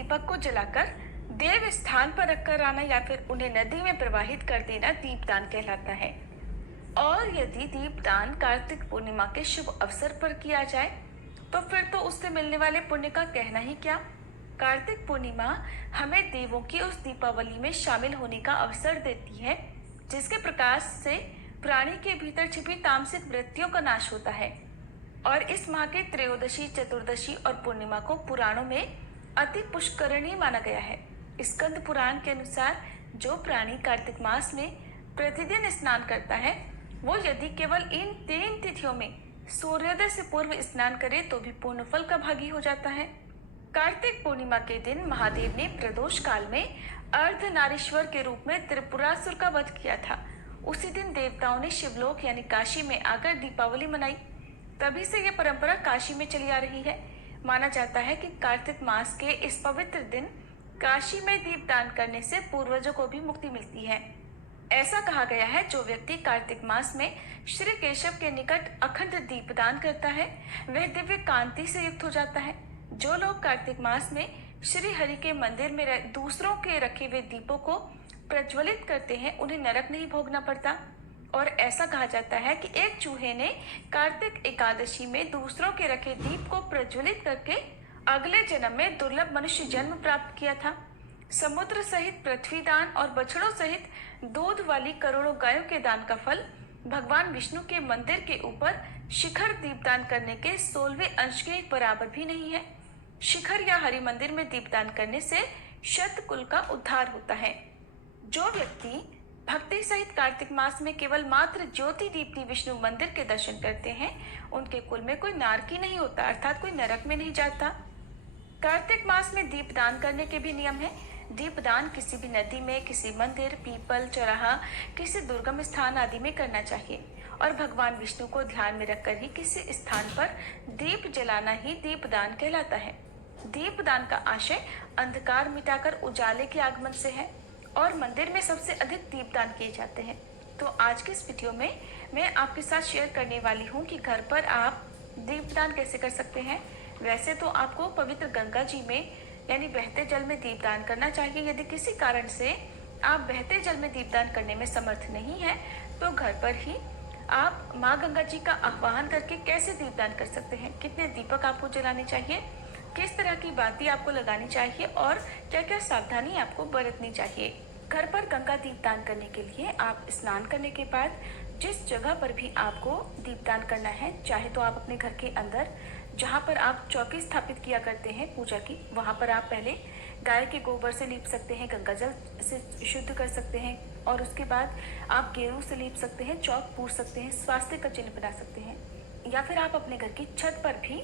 दीपक को जलाकर देव स्थान पर रखकर आना या फिर उन्हें नदी में प्रवाहित कर देना दीपदान कहलाता है। और यदि दीपदान कार्तिक पूर्णिमा के शुभ अवसर पर किया जाए तो फिर तो उससे मिलने वाले पुण्य का कहना ही क्या। कार्तिक पूर्णिमा हमें देवों की उस दीपावली में शामिल होने का अवसर देती है जिसके प्रकाश से प्राणी के भीतर छिपी तामसिक वृत्तियों का नाश होता है। और इस माह के त्रयोदशी, चतुर्दशी और पूर्णिमा को पुराणों में अति पुष्करणीय माना गया है। स्कंद पुराण के अनुसार जो प्राणी कार्तिक मास में प्रतिदिन स्नान करता है वो यदि केवल इन 3 तिथियों में सूर्योदय से पूर्व स्नान करे तो भी पूर्ण फल का भागी हो जाता है। कार्तिक पूर्णिमा के दिन महादेव ने प्रदोष काल में अर्धनारीश्वर के रूप में त्रिपुरासुर का वध किया था। उसी दिन देवताओं ने शिवलोक यानी काशी में आकर दीपावली मनाई। तभी से यह परंपरा काशी में चली आ रही है। माना जाता है कि कार्तिक मास के इस पवित्र दिन काशी में दीपदान करने से पूर्वजों को भी मुक्ति मिलती है। ऐसा कहा गया है जो व्यक्ति कार्तिक मास में श्री केशव के निकट अखंड दीपदान करता है वह दिव्य कांति से युक्त हो जाता है। जो लोग कार्तिक मास में श्री हरि के मंदिर में दूसरों के रखे हुए दीपों को प्रज्वलित करते हैं उन्हें नरक नहीं भोगना पड़ता। और ऐसा कहा जाता है कि एक चूहे ने कार्तिक एकादशी में दूसरों के रखे दीप को प्रज्वलित करके अगले जन्म में दुर्लभ मनुष्य जन्म प्राप्त किया था। समुद्र सहित पृथ्वी दान और बछड़ों सहित दूध वाली करोड़ों गायों के दान का फल भगवान विष्णु के मंदिर के ऊपर शिखर दीपदान करने के 16वें अंश के बराबर भी नहीं है। शिखर या हरि मंदिर में दीपदान करने से शत कुल का उद्धार होता है। जो व्यक्ति भक्ति सहित कार्तिक मास में केवल मात्र ज्योति दीप्ति विष्णु मंदिर के दर्शन करते हैं उनके कुल में कोई नारकी नहीं होता, अर्थात कोई नरक में नहीं जाता। कार्तिक मास में दीपदान करने के भी नियम है। दीपदान किसी भी नदी में, किसी मंदिर, पीपल, चौराहा, किसी दुर्गम स्थान आदि में करना चाहिए और भगवान विष्णु को ध्यान में रखकर ही किसी स्थान पर दीप जलाना ही दीपदान कहलाता है। दीपदान का आशय अंधकार मिटाकर उजाले के आगमन से है और मंदिर में सबसे अधिक दीपदान किए जाते हैं। तो आज के इस वीडियो में मैं आपके साथ शेयर करने वाली हूँ कि घर पर आप दीपदान कैसे कर सकते हैं। वैसे तो आपको पवित्र गंगा जी में यानी बहते जल में दीपदान करना चाहिए। यदि किसी कारण से आप बहते जल में दीपदान करने में समर्थ नहीं है तो घर पर ही आप माँ गंगा जी का आह्वान करके कैसे दीपदान कर सकते हैं, कितने दीपक आपको जलाने चाहिए, किस तरह की बाती आपको लगानी चाहिए और क्या क्या सावधानी आपको बरतनी चाहिए। घर पर गंगा दीपदान करने के लिए आप स्नान करने के बाद जिस जगह पर भी आपको दीपदान करना है, चाहे तो आप अपने घर के अंदर जहाँ पर आप चौकी स्थापित किया करते हैं पूजा की, वहाँ पर आप पहले गाय के गोबर से लीप सकते हैं, गंगा जल से शुद्ध कर सकते हैं और उसके बाद आप गेरू से लीप सकते हैं, चौक पूर सकते हैं, स्वास्थ्य का चिन्ह बना सकते हैं। या फिर आप अपने घर की छत पर भी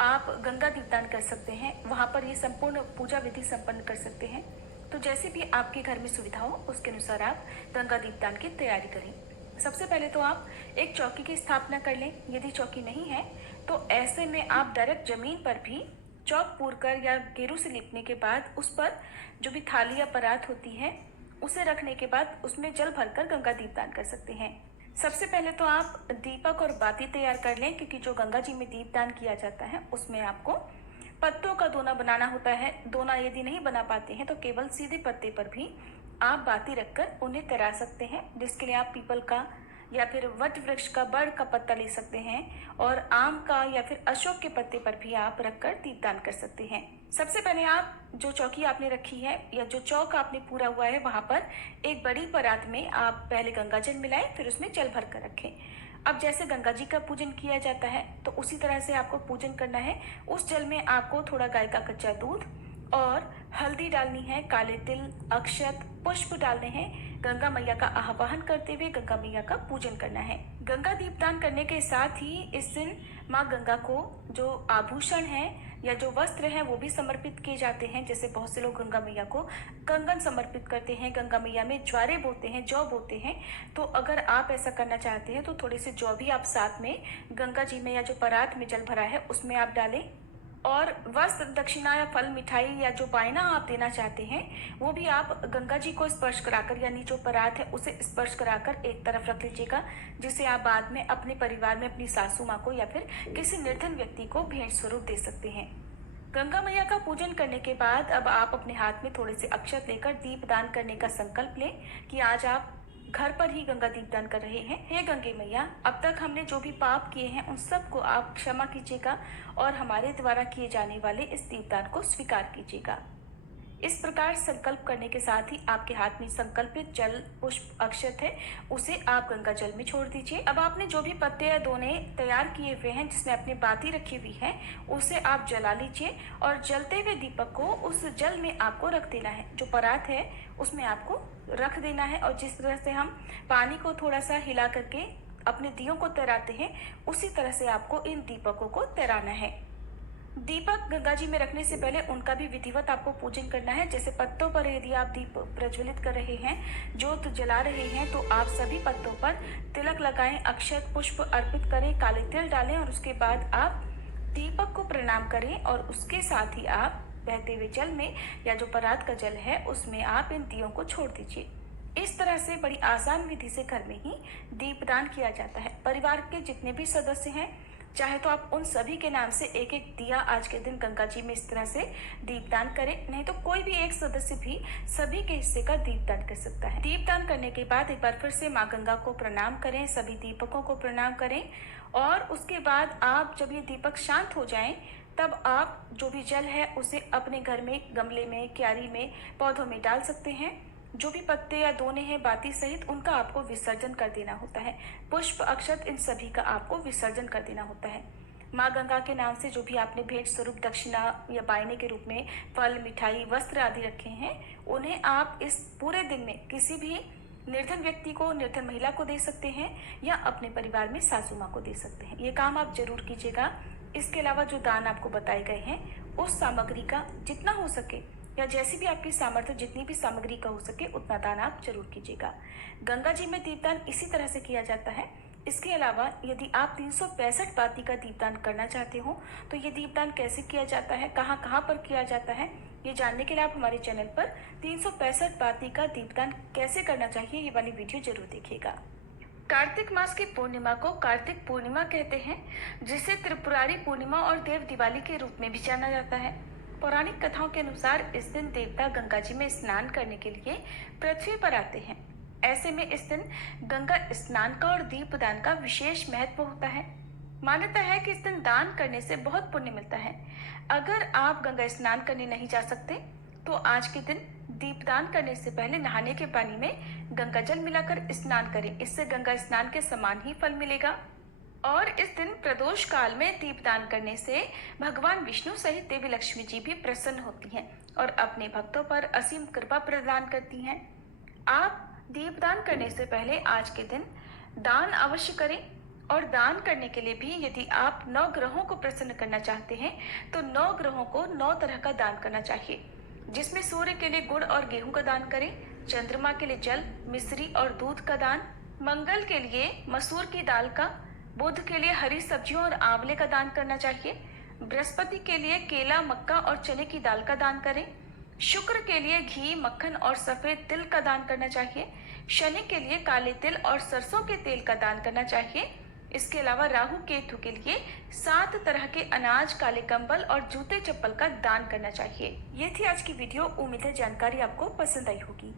आप गंगा दीपदान कर सकते हैं, वहाँ पर ये संपूर्ण पूजा विधि संपन्न कर सकते हैं। तो जैसे भी आपके घर में सुविधा हो उसके अनुसार आप गंगा दीपदान की तैयारी करें। सबसे पहले तो आप एक चौकी की स्थापना कर लें। यदि चौकी नहीं है तो ऐसे में आप डायरेक्ट जमीन पर भी चौक पूर कर या गेरू से लिपने के बाद उस पर जो भी थाली या परात होती है उसे रखने के बाद उसमें जल भरकर गंगा दीपदान कर सकते हैं। सबसे पहले तो आप दीपक और बाती तैयार कर लें क्योंकि जो गंगा जी में दीपदान किया जाता है उसमें आपको पत्तों का दोना बनाना होता है। दोना यदि नहीं बना पाते हैं तो केवल सीधे पत्ते पर भी आप बाती रखकर उन्हें तैरा सकते हैं, जिसके लिए आप पीपल का या फिर वट वृक्ष का बड़ का पत्ता ले सकते हैं और आम का या फिर अशोक के पत्ते पर भी आप रखकर दीपदान कर सकते हैं। सबसे पहले आप जो चौकी आपने रखी है या जो चौक आपने पूरा हुआ है वहां पर एक बड़ी परात में आप पहले गंगा जल मिलाएं, फिर उसमें जल भर कर रखें। अब जैसे गंगा जी का पूजन किया जाता है तो उसी तरह से आपको पूजन करना है। उस जल में आपको थोड़ा गाय का कच्चा दूध और हल्दी डालनी है, काले तिल, अक्षत, पुष्प डालने हैं। गंगा मैया का आह्वान करते हुए गंगा मैया का पूजन करना है। गंगा दीपदान करने के साथ ही इस दिन माँ गंगा को जो आभूषण है या जो वस्त्र है वो भी समर्पित किए जाते हैं। जैसे बहुत से लोग गंगा मैया को कंगन समर्पित करते हैं, गंगा मैया में ज्वारे बोते हैं, जौ बोते हैं। तो अगर आप ऐसा करना चाहते हैं तो थोड़े से जौ भी आप साथ में गंगा जी में या जो परात में जल भरा है उसमें आप डालें और वस्त्र, दक्षिणा या फल, मिठाई या जो बायना आप देना चाहते हैं वो भी आप गंगा जी को स्पर्श कराकर यानी जो परात है उसे स्पर्श कराकर एक तरफ रख लीजिएगा, जिसे आप बाद में अपने परिवार में अपनी सासू माँ को या फिर किसी निर्धन व्यक्ति को भेंट स्वरूप दे सकते हैं। गंगा मैया का पूजन करने के बाद अब आप अपने हाथ में थोड़े से अक्षत लेकर दीपदान करने का संकल्प लें कि आज आप घर पर ही गंगा दीपदान कर रहे हैं। हे गंगे मैया, अब तक हमने जो भी पाप किए हैं उन सबको आप क्षमा कीजिएगा और हमारे द्वारा किए जाने वाले इस दीपदान को स्वीकार कीजिएगा। इस प्रकार संकल्प करने के साथ ही आपके हाथ में संकल्पित जल पुष्प अक्षत है, उसे आप गंगा जल में छोड़ दीजिए। अब आपने जो भी पत्ते या दोने तैयार किए हुए हैं, जिसमें अपनी बाती रखी हुई है, उसे आप जला लीजिए और जलते हुए दीपक को उस जल में आपको रख देना है। जो परात है उसमें आपको रख देना है और जिस तरह से हम पानी को थोड़ा सा हिला करके अपने दियों को तैराते हैं, उसी तरह से आपको इन दीपकों को तैराना है। दीपक गंगा जी में रखने से पहले उनका भी विधिवत आपको पूजन करना है। जैसे पत्तों पर यदि आप दीप प्रज्वलित कर रहे हैं, जोत जला रहे हैं, तो आप सभी पत्तों पर तिलक लगाएं, अक्षत पुष्प अर्पित करें, काले तिल डालें और उसके बाद आप दीपक को प्रणाम करें और उसके साथ ही आप बहते हुए जल में या जो परात का जल है उसमें आप इन दियों को छोड़ दीजिए। इस तरह से बड़ी आसान विधि से घर में ही दीपदान किया जाता है। परिवार के जितने भी सदस्य हैं, चाहे तो आप उन सभी के नाम से एक एक दिया आज के दिन गंगा जी में इस तरह से दीपदान करें, नहीं तो कोई भी एक सदस्य भी सभी के हिस्से का दीपदान कर सकता है। दीपदान करने के बाद एक बार फिर से माँ गंगा को प्रणाम करें, सभी दीपकों को प्रणाम करें और उसके बाद आप जब ये दीपक शांत हो जाएं, तब आप जो भी जल है उसे अपने घर में गमले में, क्यारी में, पौधों में डाल सकते हैं। जो भी पत्ते या दोने हैं बाती सहित, उनका आपको विसर्जन कर देना होता है। पुष्प अक्षत इन सभी का आपको विसर्जन कर देना होता है। माँ गंगा के नाम से जो भी आपने भेंट स्वरूप दक्षिणा या बायने के रूप में फल, मिठाई, वस्त्र आदि रखे हैं, उन्हें आप इस पूरे दिन में किसी भी निर्धन व्यक्ति को, निर्धन महिला को दे सकते हैं या अपने परिवार में सासू माँ को दे सकते हैं। ये काम आप जरूर कीजिएगा। इसके अलावा जो दान आपको बताए गए हैं, उस सामग्री का जितना हो सके या जैसी भी आपकी सामर्थ्य, जितनी भी सामग्री का हो सके उतना दान आप जरूर कीजिएगा। गंगा जी में दीपदान इसी तरह से किया जाता है। इसके अलावा यदि आप 365 बाती का दीपदान करना चाहते हो तो ये दीपदान कैसे किया जाता है, कहाँ कहाँ पर किया जाता है, ये जानने के लिए आप हमारे चैनल पर 365 बाती का दीपदान कैसे करना चाहिए ये वाली वीडियो जरूर देखिएगा। कार्तिक मास की पूर्णिमा को कार्तिक पूर्णिमा कहते हैं, जिसे त्रिपुरारी पूर्णिमा और देव दिवाली के रूप में भी जाना जाता है। पौराणिक कथाओं के अनुसार इस दिन देवता गंगा जी में स्नान करने के लिए पृथ्वी पर आते हैं। ऐसे में इस दिन गंगा स्नान का और दीपदान का विशेष महत्व होता है। मान्यता है कि इस दिन दान करने से बहुत पुण्य मिलता है। अगर आप गंगा स्नान करने नहीं जा सकते तो आज के दिन दीपदान करने से पहले नहाने के पानी में गंगा जल मिलाकर स्नान करें। इससे गंगा स्नान के समान ही फल मिलेगा। और इस दिन प्रदोष काल में दीपदान करने से भगवान विष्णु सहित देवी लक्ष्मी जी भी प्रसन्न होती हैं और अपने भक्तों पर असीम कृपा प्रदान करती हैं। आप दीपदान करने से पहले आज के दिन दान अवश्य करें और दान करने के लिए भी यदि आप 9 ग्रहों को प्रसन्न करना चाहते हैं तो 9 ग्रहों को 9 तरह का दान करना चाहिए, जिसमें सूर्य के लिए गुड़ और गेहूं का दान करें, चंद्रमा के लिए जल, मिश्री और दूध का दान, मंगल के लिए मसूर की दाल का, बुध के लिए हरी सब्जियों और आंवले का दान करना चाहिए, बृहस्पति के लिए केला, मक्का और चने की दाल का दान करें, शुक्र के लिए घी, मक्खन और सफेद तिल का दान करना चाहिए, शनि के लिए काले तिल और सरसों के तेल का दान करना चाहिए। इसके अलावा राहु केतु के लिए 7 तरह के अनाज, काले कंबल और जूते चप्पल का दान करना चाहिए। ये थी आज की वीडियो। उम्मीद है जानकारी आपको पसंद आई होगी।